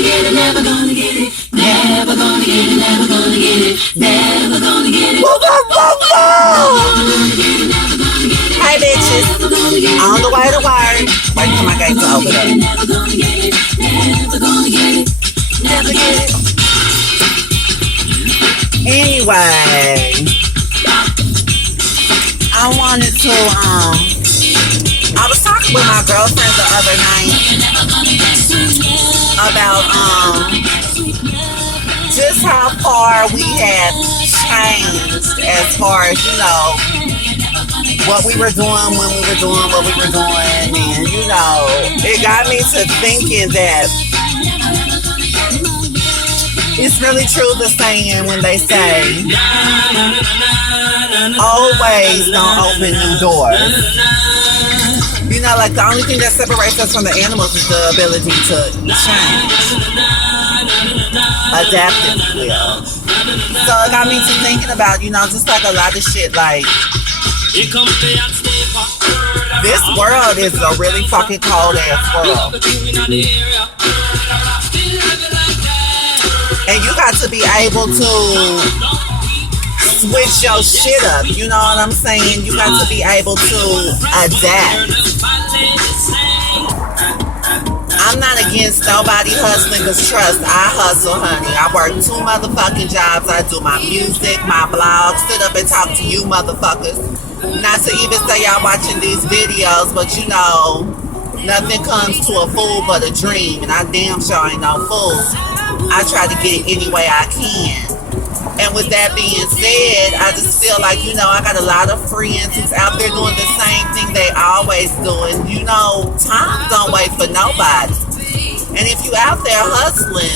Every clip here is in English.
gonna get it, never gonna get it, never gonna get it, never gonna get it, never gonna get it. Hey bitches, on the way to work. Wait for my gate to open up. Never gonna get it, never gonna get it, never get it. Anyway, I wanted to I was talking with my girlfriend the other night about just how far we have changed as far as, you know, what we were doing when we were doing what we were doing. And, you know, it got me to thinking that it's really true the saying when they say, old ways don't open new doors. You know, like the only thing that separates us from the animals is the ability to change, adapt, if you will. So it got me to thinking about, you know, just like a lot of shit, like this world is a really fucking cold ass world. And you got to be able to switch your shit up, you know what I'm saying? You got to be able to adapt. I'm not against nobody hustling, because trust, I hustle, honey. I work 2 motherfucking jobs. I do my music, my blog, sit up and talk to you motherfuckers. Not to even say y'all watching these videos, but you know, nothing comes to a fool but a dream, and I damn sure ain't no fool. I try to get it any way I can. And with that being said, I just feel like, you know, I got a lot of friends who's out there doing the same thing they always doing. You know, time don't wait for nobody. And if you out there hustling,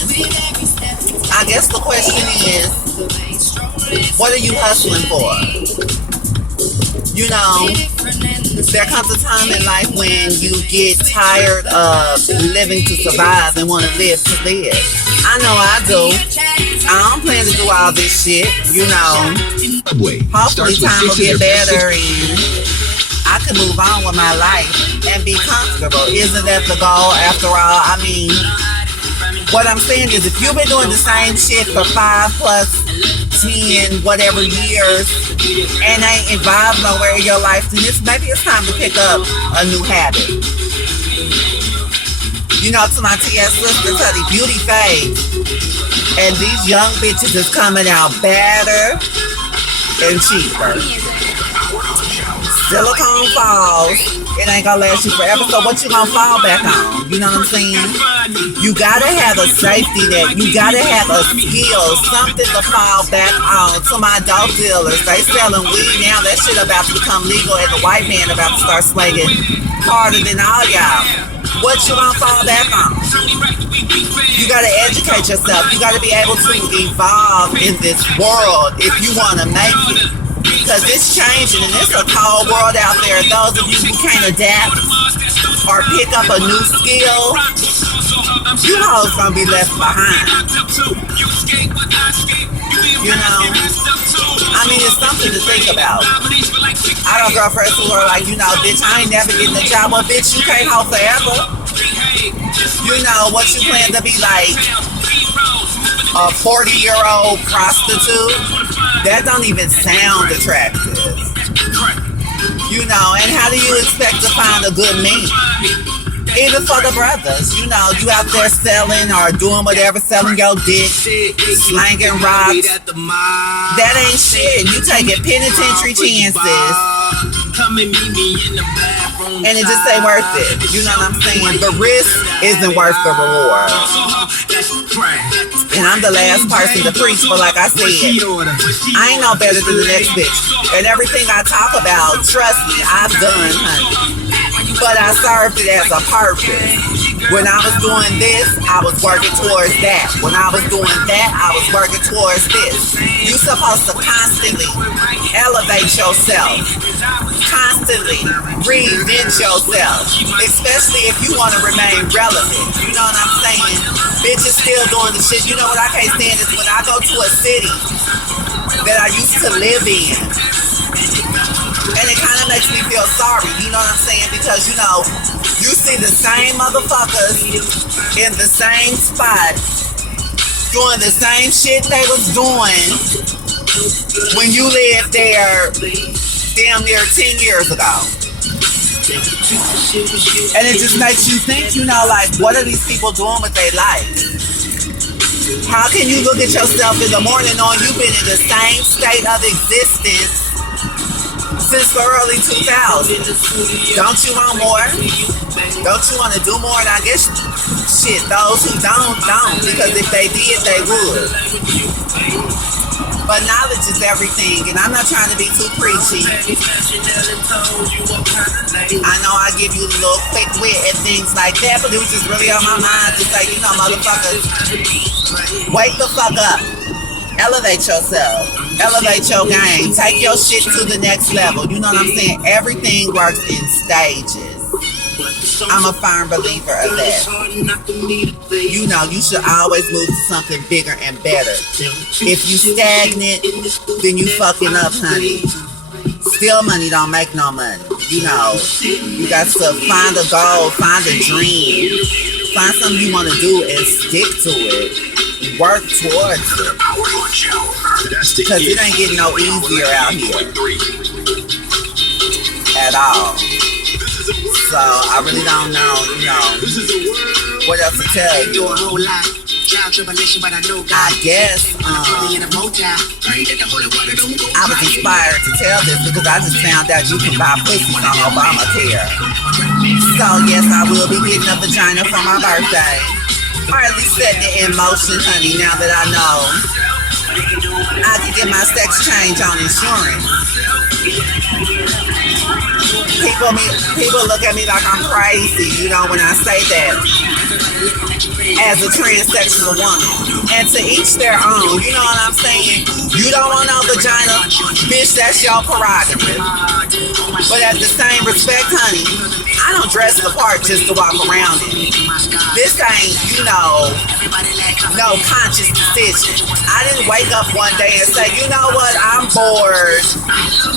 I guess the question is, what are you hustling for? You know, there comes a time in life when you get tired of living to survive and want to live to live. I know I do. I don't plan to do all this shit, you know. Hopefully time will get better and I can move on with my life and be comfortable. Isn't that the goal after all? I mean, what I'm saying is, if you've been doing the same shit for 5 plus 10 whatever years and ain't involved nowhere in your life, then maybe it's time to pick up a new habit. You know, to my TS sisters, honey, beauty fades. And these young bitches is coming out better and cheaper. Silicone falls. It ain't gonna last you forever. So what you gonna fall back on? You know what I'm saying? You gotta have a safety net. You gotta have a skill, something to fall back on. To my dope dealers, they selling weed now. That shit about to become legal, and the white man about to start slanging harder than all y'all. What you gonna fall back on? You gotta educate yourself. You gotta be able to evolve in this world if you wanna make it. Because it's changing and it's a cold world out there. Those of you who can't adapt or pick up a new skill, you hoes gonna be left behind. You know? I mean, it's something to think about. I know girlfriends who are like, you know, bitch, I ain't never getting a job. Well, bitch, you can't hold forever. You know, what you plan to be like, a 40-year-old prostitute? That don't even sound attractive. You know, and how do you expect to find a good man? Even for the brothers, you know, you out there selling or doing whatever, selling your dick, slanging rocks. That ain't shit. You taking penitentiary chances. And it just ain't worth it. You know what I'm saying? The risk isn't worth the reward. And I'm the last person to preach, but like I said, I ain't no better than the next bitch. And everything I talk about, trust me, I've done, honey. But I served it as a purpose. When I was doing this, I was working towards that. When I was doing that, I was working towards this. You're supposed to constantly elevate yourself. Constantly reinvent yourself. Especially if you want to remain relevant. You know what I'm saying? Bitches still doing the shit. You know what I can't stand is when I go to a city that I used to live in. And it kind of makes me feel sorry, you know what I'm saying? Because, you know, You see the same motherfuckers in the same spot doing the same shit they was doing when you lived there damn near 10 years ago. And it just makes you think, you know, like, what are these people doing with their life? How can you look at yourself in the morning knowing you've been in the same state of existence since the early 2000s? Don't you want more? Don't you want to do more? And I guess, shit, those who don't, because if they did, they would. But knowledge is everything, and I'm not trying to be too preachy. I know I give you a little quick wit and things like that, but it was just really on my mind to say, you know, motherfuckers, wake the fuck up. Elevate yourself. Elevate your game. Take your shit to the next level. You know what I'm saying? Everything works in stages. I'm a firm believer of that. You know, you should always move to something bigger and better. If you stagnant, then you fucking up, honey. Still money don't make no money. You know, you got to find a goal, find a dream, find something you want to do and stick to it. Work towards it. Because it ain't getting no easier out here. At all. So I really don't know, you know, what else to tell you. I guess I was inspired to tell this because I just found out you can buy pussies on Obamacare. So yes, I will be getting a vagina for my birthday. Or at least setting it in motion, honey, now that I know I can get my sex change on insurance. People look at me like I'm crazy, you know, when I say that as a transsexual woman. And to each their own, you know what I'm saying? You don't want no vagina, bitch, that's your prerogative. But at the same respect, honey, I don't dress the part just to walk around in. This ain't, you know, no conscious decision. I didn't wake up one day and say, you know what, I'm bored.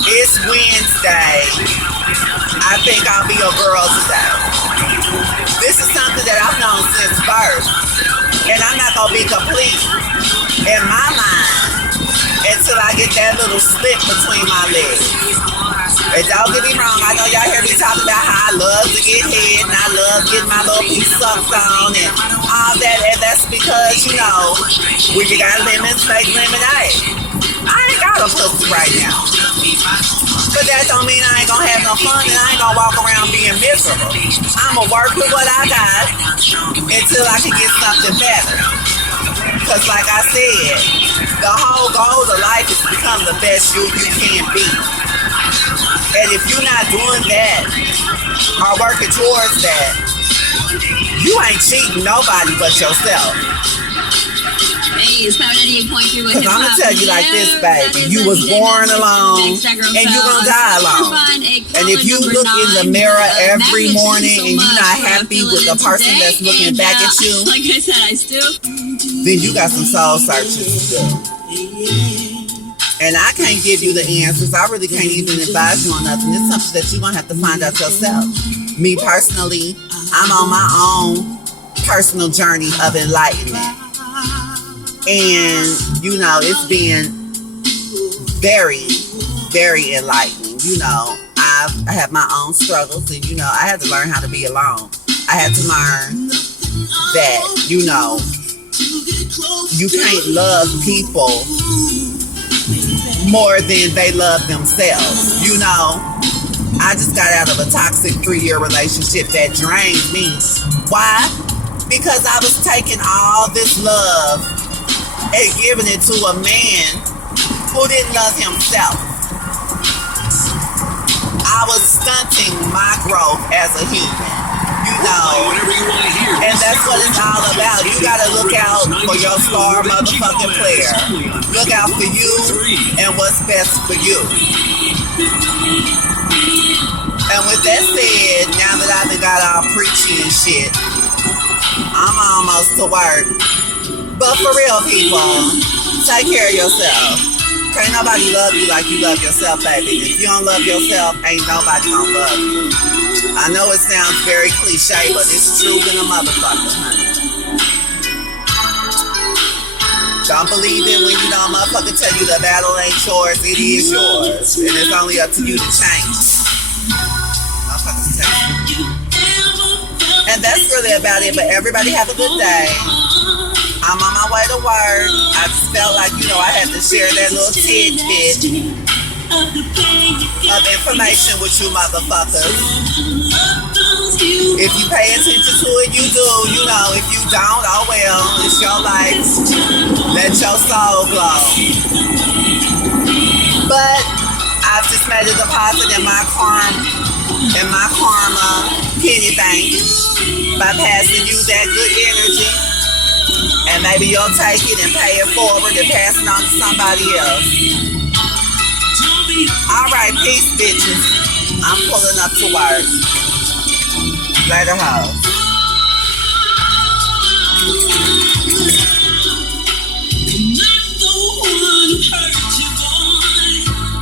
It's Wednesday. I think I'll be a girl today. This is something that I've known since birth. And I'm not going to be complete in my mind until I get that little slip between my legs. And don't get me wrong, I know y'all hear me talking about how I love to get head and I love getting my little piece sucked on and all that. And that's because, you know, when you got lemons, make lemonade. I ain't got a pussy right now. But that don't mean I ain't gonna have no fun and I ain't gonna walk around being miserable. I'ma work with what I got until I can get something better. Because like I said, the whole goal of life is to become the best you can be. And if you're not doing that or working towards that, you ain't cheating nobody but yourself. Because I'm going to tell you like this, baby. You was born alone and you're going to die alone. And if you look in the mirror every morning and you're not happy with the person that's looking back at you, like I said, I still, then you got some soul searches to do. And I can't give you the answers. I really can't even advise you on nothing. It's something that you're going to have to find out yourself. Me personally, I'm on my own personal journey of enlightenment. And, you know, it's been very, very enlightening. You know, I have my own struggles and, you know, I had to learn how to be alone. I had to learn that, you know, you can't love people more than they love themselves. You know, I just got out of a toxic 3-year relationship that drained me. Why? Because I was taking all this love and giving it to a man who didn't love himself. I was stunting my growth as a human, you know, and that's what it's all about. You gotta look out for your star motherfucking player. Look out for you and what's best for you. And with that said, now that I've got all preachy and shit, I'm almost to work. But for real, people, take care of yourself. Can't nobody love you like you love yourself, baby. If you don't love yourself, ain't nobody gonna love you. I know it sounds very cliche, but it's true than a motherfucker, honey. Don't believe it when you know a motherfucker tell you the battle ain't yours, it is yours. And it's only up to you to change. Motherfuckers tell you. And that's really about it, but everybody have a good day. I'm on my way to work. I just felt like, I had to share that little tidbit of information with you motherfuckers. If you pay attention to it, you do. If you don't, oh well, it's your life. Let your soul glow. But I've just made a deposit in my karma penny bank by passing you that good energy. And maybe you'll take it and pay it forward and pass it on to somebody else. Alright, peace, bitches. I'm pulling up to work. Later, hoes.